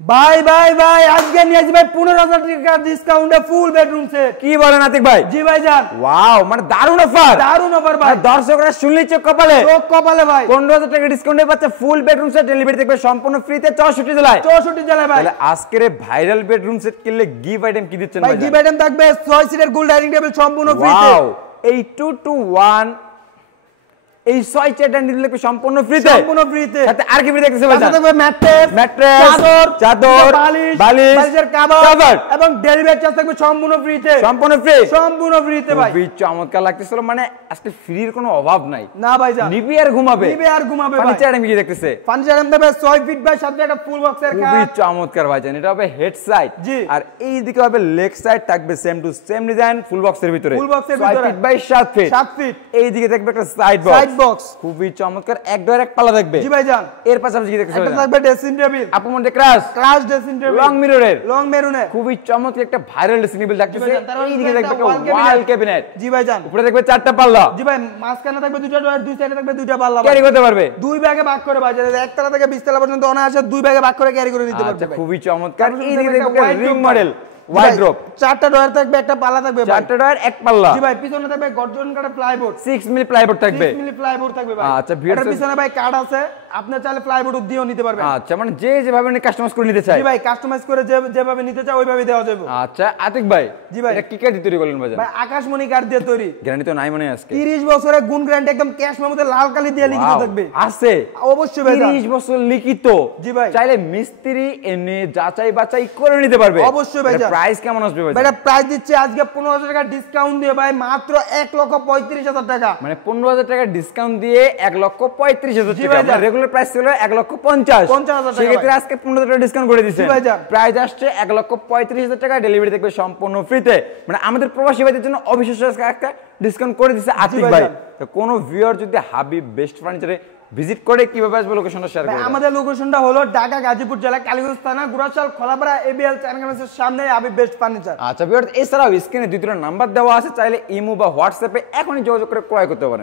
ভাই ভাই ভাই আজকে নিয়ে আসি ভাই 15,000 টাকা ডিসকাউন্টে ফুল বেডরুম সেট। কি বলেন আতিক ভাই? জি ভাই জান। ওয়াও, মানে দারুণ অফার, দারুণ অফার ভাই। দর্শকরা শুনলেই চোখ কপালে, চোখ কপালে ভাই। 15,000 টাকা ডিসকাউন্টে পাচ্ছে ফুল বেডরুম সেট, ডেলিভারি দেখবে সম্পূর্ণ ফ্রিতে 64 জেলায়। 64 জেলায় ভাই। তাহলে আজকের ভাইরাল বেডরুম সেট কিনলে গিফট আইটেম কি দিচ্ছেন ভাই? ভাই? গিফট আইটেম থাকবে 6 সিটের গোল ডাইনিং টেবিল সম্পূর্ণ ফ্রিতে। ওয়াও, এই 2 to 1 এই 6 চেয়ার ডাইনিং টেবিল দেখবে সম্পূর্ণ ফ্রিতে। সম্পূর্ণ ফ্রিতে। সাথে আর কি ফ্রি দেখতেছে ভাই? সাথে থাকবে ম্যাট্রেস, চাদর, বালিশ, বালিশের কভার কভার এবং ডেলিভারি চার্জ থাকবে সম্পূর্ণ ফ্রিতে। সম্পূর্ণ ফ্রি, সম্পূর্ণ ফ্রিতে ভাই। খুবই চমৎকার লাগতেছিল, মানে আজকে ফ্রির কোনো অভাব নাই। না ভাই জান, নিবি আর ঘুমাবে, নিবে আর ঘুমাবে ভাই। ফার্নিচার আমি কি দেখতেছে? ফার্নিচার আইটেম দেবে 6 ফিট বাই 7 ফিট একটা ফুল বক্সের কাজ। খুবই চমৎকার ভাই জান। এটা হবে হেড সাইড, জি। আর এই দিকে হবে লেগ সাইড, থাকবে সেম টু সেম ডিজাইন ফুল বক্সের ভিতরে। ফুল বক্সের 6 ভিতরে ফিট বাই 7 ফিট। 7 ফিট। এই দিকে থাকবে একটা সাইড বক্স। সাইড বক্স খুবই চমৎকার, এক ডোর এক পাল্লা থাকবে। জি ভাই জান। এর পাশাপাশি কি দেখতেছেন? একটা থাকবে ড্রেসিং টেবিল, আপু মধ্যে ক্রাশ ড্রেসিং টেবিল লং মিররের, লং মেরুনে খুবই চমৎকার একটা ভাইরাল ড্রেসিং টেবিল থাকতেছে। এই দিকে দেখবে একটা ওয়াল ওয়াল ক্যাবিনেট। জি ভাই জান। উপরে দেখবে 4টা পাল্লা। জি ভাই, মাঝখানে থাকবে দুইটা ডয়ার, দুই সাইডে থাকবে দুইটা পাল্লা। ক্যারি করতে পারবে দুই ব্যাগে ভাগ করে ভাই, একতলা থেকে 20 তলা পর্যন্ত অনায়াসে দুই ব্যাগে ভাগ করে ক্যারি করে নিতে পারবে। আচ্ছা, খুবই চমৎকার। তারপর এই দিকে দেখবে দেখবে একটা রিং wardrobe মডেল ওয়ার্ড্রোব, 4টা ডয়ার থাকবে, একটা পাল্লা থাকবে ভাই। 4টা ডয়ার এক পাল্লা। জি ভাই, পিছনে থাকবে গর্জন কাটা প্লাইবোর্ড, 6 মিলি প্লাইবোর্ড থাকবে। 6 মিলি প্লাইবোর্ড থাকবে ভাই। আচ্ছা, ভিউয়ার্স, এর পিছনে ভাই কার্ড আছে, আপনি চাইলে প্লাইবোর্ড দিয়েও নিতে পারবেন। আচ্ছা, মানে যে যেভাবে কাস্টমাইজ করে নিতে চায়। জি ভাই, কাস্টমাইজ করে যেভাবে নিতে চায় ওইভাবে দেওয়া যাবে। আচ্ছা আতিক ভাই, জি ভাই, এটা কি কাঠ দিয়ে তৈরি করলেন ভাই? ভাই আকাশমণি কাঠ দিয়ে তৈরি। গ্যারান্টি তো নাই মানে আজকে? 30 বছরের গুণ গ্যারান্টি, একদম ক্যাশ মেমোতে লাল কালি দিয়ে লিখিত থাকবে। আছে অবশ্যই ভাই, 30 বছর লিখিত। জি ভাই, চাইলে মিস্ত্রি এনে যাচাই বাছাই করে নিতে পারবে। অবশ্যই ভাই। প্রাইস কেমন আসবে ভাই? এটা প্রাইস দিচ্ছে আজকে 15,000 টাকা ডিসকাউন্ট দিয়ে ভাই মাত্র 1,35,000 টাকা। মানে 15,000 টাকা ডিসকাউন্ট দিয়ে 1,35,000 টাকা। রেগুলার প্রাইস ছিল 1,50,000 টাকা। সেক্ষেত্রে আজকে 15,000 টাকা ডিসকাউন্ট করে দিচ্ছেন। প্রাইস আসছে 1,35,000 টাকা, ডেলিভারি দেখবে সম্পূর্ণ ফ্রিতে। মানে আমাদের প্রবাসী ভাইদের জন্য অবিশ্বাস্য একটা ডিসকাউন্ট করে দিচ্ছে আতিক ভাই। তো কোনো ভিউয়ার যদি হাবিব বেস্ট ফার্নিচারে ভিজিট করে কিভাবে আসবে লোকেশনটা শেয়ার করুন। আমাদের লোকেশনটা হলো ঢাকা গাজীপুর জেলা কালীগঞ্জ থানা গুরাশাল খোলাপাড়া এবিএল চায়নাগামের সামনে হাবিব বেস্ট ফার্নিচার। আচ্ছা ভিউয়ার, এছাড়াও স্ক্রিনে 2টা নাম্বার দেওয়া আছে, চাইলে ইমো বা হোয়াটসঅ্যাপে এখনই যোগাযোগ করে ক্রয় করতে পারেন।